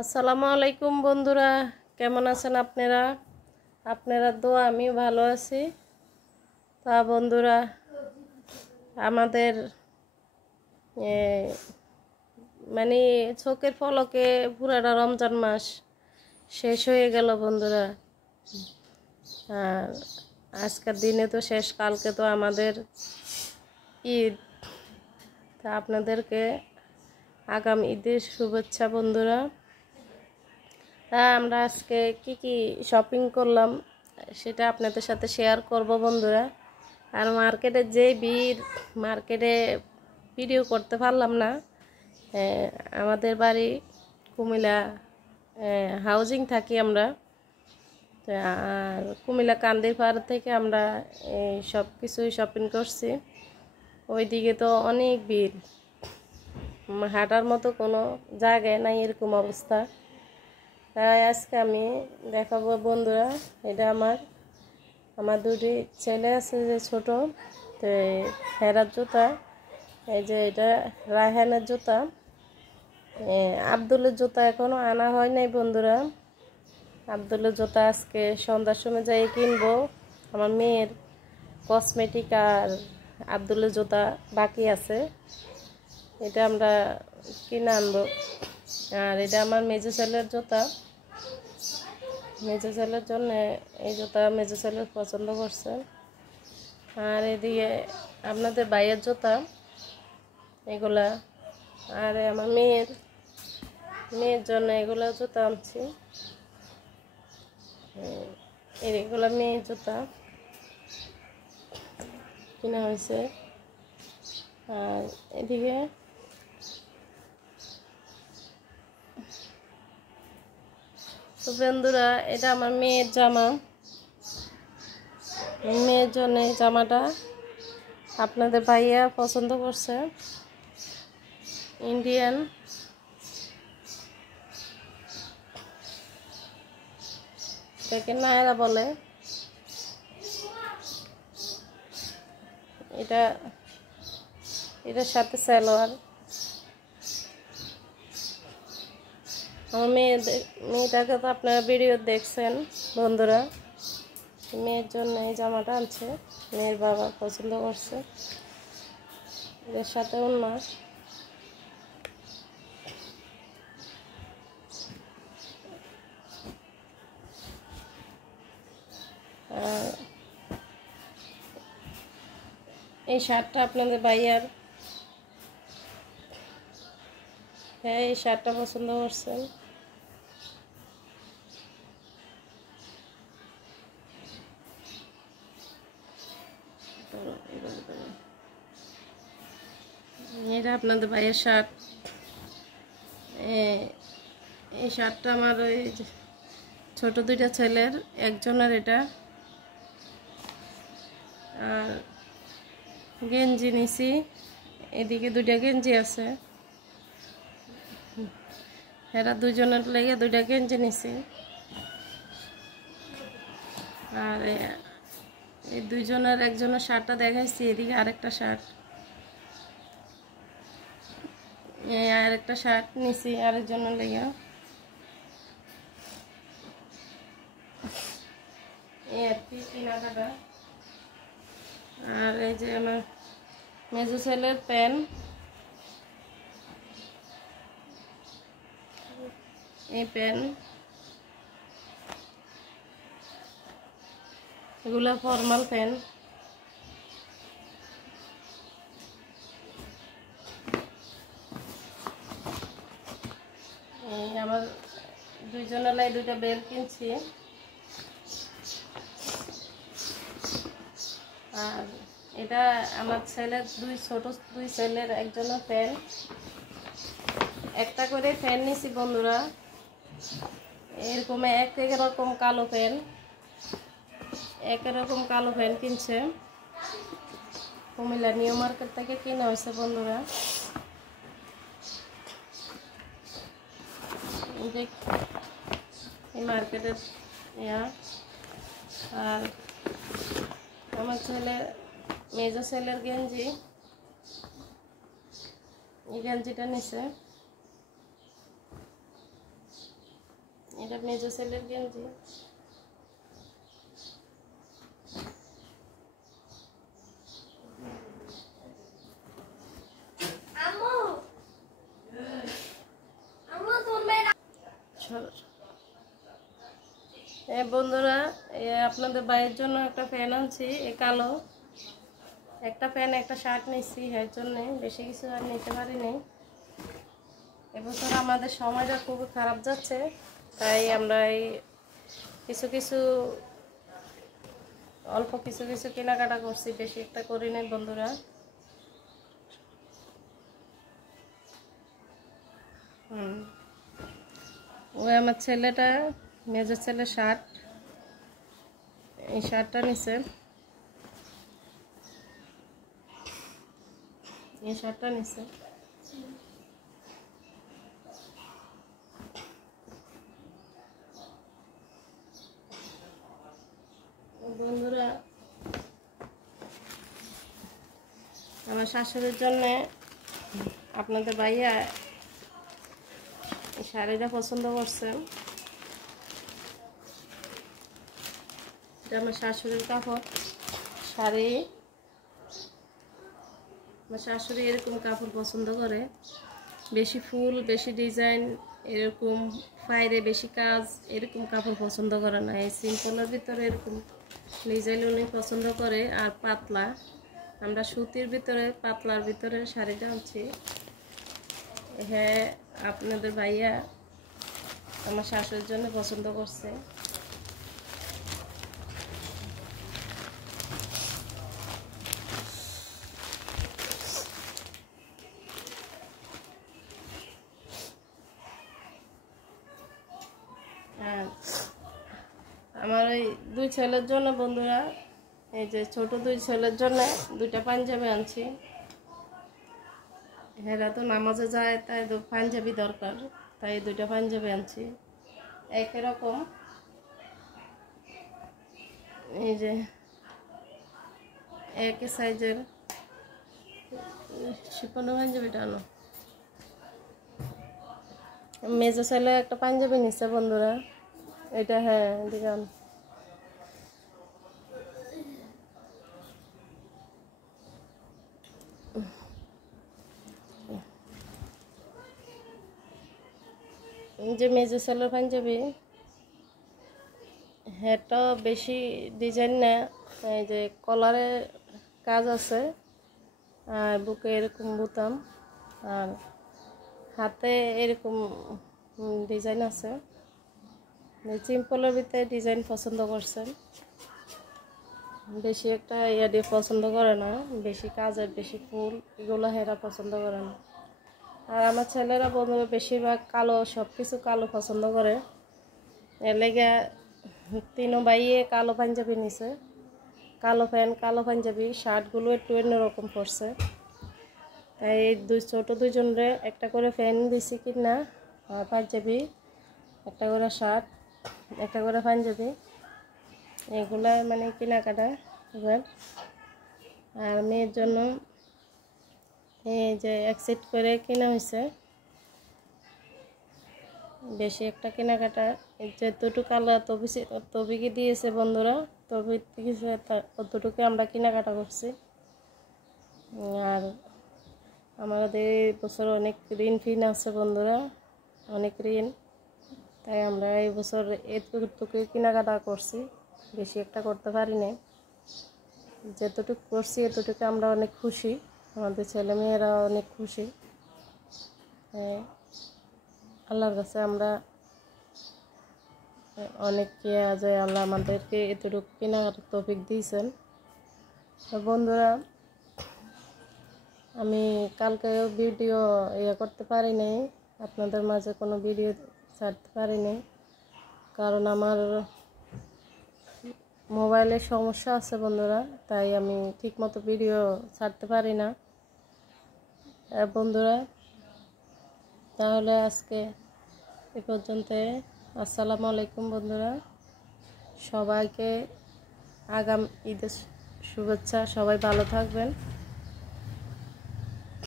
আসসালামু আলাইকুম বন্ধুরা, কেমন আছেন আপনারা? আপনারা দোয়া আমি ভালো আছি। তা বন্ধুরা, আমাদের মানে চোখের পলকে পুরাটা রমজান মাস শেষ হয়ে গেল বন্ধুরা। আর আজকের দিনে তো শেষ, কালকে তো আমাদের ঈদ। তা আপনাদেরকে আগাম ঈদের শুভেচ্ছা বন্ধুরা। তা আমরা আজকে কি শপিং করলাম সেটা আপনাদের সাথে শেয়ার করব বন্ধুরা। আর মার্কেটে যে ভিড়, মার্কেটে ভিডিও করতে পারলাম না। আমাদের বাড়ি কুমিল্লা হাউজিং থাকি আমরা। আর কুমিল্লা কান্দিরপাড় থেকে আমরা সব কিছুই শপিং করছি। ওইদিকে তো অনেক ভিড়, হাঁটার মতো কোনো জায়গায় নাই, এরকম অবস্থা। তাই আজকে আমি দেখাবো বন্ধুরা, এটা আমার দুটি ছেলে আছে যে ছোট, তো হেরার জুতা, এই যে এটা রায়হানের জুতা, আব্দুলের জুতা এখনও আনা হয় নাই বন্ধুরা। আব্দুলের জুতা আজকে সন্ধ্যার সময় যাই কিনবো। আমার মেয়ের কসমেটিক আর আব্দুলের জুতা বাকি আছে, এটা আমরা কিনে আনবো। আর এটা আমার মেজো ছেলের জুতা, মেজো ছেলের জন্য এই জুতা মেজো ছেলে পছন্দ করছে। আর এদিকে আপনাদের ভাইয়ের জুতা এগুলা, আর আমার মেয়ের জন্য এগুলা জুতা আনছি। এগুলা মেয়ের জুতা কিনা হয়েছে। আর এদিকে তো বন্ধুরা, এটা আমার মেয়ের জামা, মেয়ের জন্য এই জামাটা আপনাদের ভাইয়া পছন্দ করছে, ইন্ডিয়ান। এটাকে নায়রা বলে। এটার সাথে সালোয়ার। আমার মেয়েটাকে তো আপনারা ভিডিও দেখছেন বন্ধুরা। মেয়ের জন্য এই জামাটা আনছে, মেয়ের বাবা পছন্দ করছে। এর সাথে ওড়না। আর এই শার্টটা আপনাদের ভাইয়ার, হ্যাঁ এই শার্টটা পছন্দ করছেন। এটা আপনাদের ভাইয়ের শার্ট। এই শার্টটা আমার ওই ছোট দুইটা ছেলের, একজনের এটা। আর গেঞ্জি নিছি, এদিকে দুইটা গেঞ্জি আছে, এরা দুজনের লেগে দুইটা গেঞ্জি নিছি। আর এই দুইজনের একজনের শার্টটা দেখাইছি, এদিকে আরেকটা শার্ট, আরেকটা শার্ট নিছি আরেকজনের লেগে। এই আর কি কেনাকাটা। আর এই যে আমার মেজো ছেলের প্যান্ট, এই প্যান্ট এগুলা ফর্মাল প্যান্ট। আমার দুইজনের লাই দুইটা বেল্ট কিনছি। আর এটা আমার ছেলের ছোট দুই ছেলের একজনের প্যান্ট, একটা করে প্যান্ট নিছি বন্ধুরা। এরকম একরকম কালো প্যান্ট, একরকম কালো প্যান্ট কিনছে, কুমিল্লা নিউ মার্কেট থেকে কিনা হয়েছে বন্ধুরা। এই মার্কেটের আর আমার মেজো ছেলের গেঞ্জি, এই গেঞ্জিটা নিছে। এটা মেজো ছেলের গেঞ্জি। বন্ধুরা, আপনাদের ভাইয়ের জন্য একটা ফ্যান আনছি, কালো একটা ফ্যান একটা শার্ট নিচ্ছি, এর জন্য বেশি কিছু আর নিতে পারিনি। এবছর আমাদের সময়টা খুবই খারাপ যাচ্ছে, তাই আমরা এই কিছু অল্প কিছু কেনাকাটা করছি, বেশি একটা করি নাই বন্ধুরা। ওই আমার ছেলেটা, মেজর ছেলের শার্ট, এই শার্টটা নিছে, এই শার্টটা নিছে। বন্ধুরা, আমার শাশুড়ির জন্য আপনাদের ভাইয়া এই শাড়িটা পছন্দ করছেন। এটা আমার শাশুড়ির কাপড় শাড়ি। আমার শাশুড়ি এরকম কাপড় পছন্দ করে, বেশি ফুল, বেশি ডিজাইন, এরকম বাইরে বেশি কাজ, এরকম কাপড় পছন্দ করে না। এই সিম্পলের ভিতরে এরকম ডিজাইন উনি পছন্দ করে। আর পাতলা, আমরা সুতির ভিতরে পাতলার ভিতরে শাড়িটা আনছি। হ্যাঁ, আপনাদের ভাইয়া আমার শাশুড়ির জন্য পছন্দ করছে। আমার এই দুই ছেলের জন্য বন্ধুরা, এই যে ছোট দুই ছেলের জন্য দুইটা পাঞ্জাবি আনছি। এরা তো নামাজে যায়, তাই তো পাঞ্জাবি দরকার, তাই দুইটা পাঞ্জাবি আনছি একই রকম। এই যে একই সাইজের শিপনো পাঞ্জাবিটা আনো। মেজো ছেলে একটা পাঞ্জাবি নিচ্ছে বন্ধুরা, এটা হ্যাঁ দিগান। যে মেজো ছেলের পাঞ্জাবি, হ্যাঁটা বেশি ডিজাইন না, এই যে কলারে কাজ আছে, আর বুকে এরকম বুতাম, আর হাতে এরকম ডিজাইন আছে। সিম্পলের ভিতরে ডিজাইন পছন্দ করছেন, বেশি একটা ইয়া দিয়ে পছন্দ করে না, বেশি কাজের বেশি ফুল এগুলো হেরা পছন্দ করে না। আর আমার ছেলেরা বন্ধু বেশিরভাগ কালো, সব কিছু কালো পছন্দ করে। এর লেগে তিনও ভাইয়ে কালো পাঞ্জাবি নিছে, কালো প্যান্ট, কালো পাঞ্জাবি, শার্টগুলো একটু অন্যরকম পড়ছে। তাই ছোটো দুইজনরে একটা করে প্যান্ট দিছি কিনা, আর পাঞ্জাবি, একটা করে শার্ট, একটা করে পাঞ্জাবি, এগুলা মানে কেনাকাটা এবার। আর মেয়ের জন্য এই যে এক সেট করে কেনা হয়েছে, বেশি একটা কেনাকাটা, যতটুকু আল্লাহ তবিকে দিয়েছে বন্ধুরা, ততটুকু আমরা কেনাকাটা করছি। আর আমাদের এই বছর অনেক ঋণ ফিন আছে বন্ধুরা, অনেক ঋণ, তাই আমরা এই বছর এতটুকু কেনাকাটা করছি, বেশি একটা করতে পারি না। যতটুকু করছি এতটুকু আমরা অনেক খুশি, আমাদের ছেলেমেয়েরা অনেক খুশি। আল্লাহর কাছে আমরা অনেক যায়, আল্লাহ আমাদেরকে এতটুকু কেনার তৌফিক দিয়েছেন। বন্ধুরা, আমি কালকে ভিডিও করতে পারি নাই, আপনাদের মাঝে কোনো ভিডিও ছাড়তে পারি নাই, কারণ আমার মোবাইলের সমস্যা আছে বন্ধুরা, তাই আমি ঠিকমতো ভিডিও ছাড়তে পারি না বন্ধুরা। তাহলে আজকে এ পর্যন্ত, আসসালামু আলাইকুম বন্ধুরা, সবাইকে আগাম ঈদের শুভেচ্ছা, সবাই ভালো থাকবেন।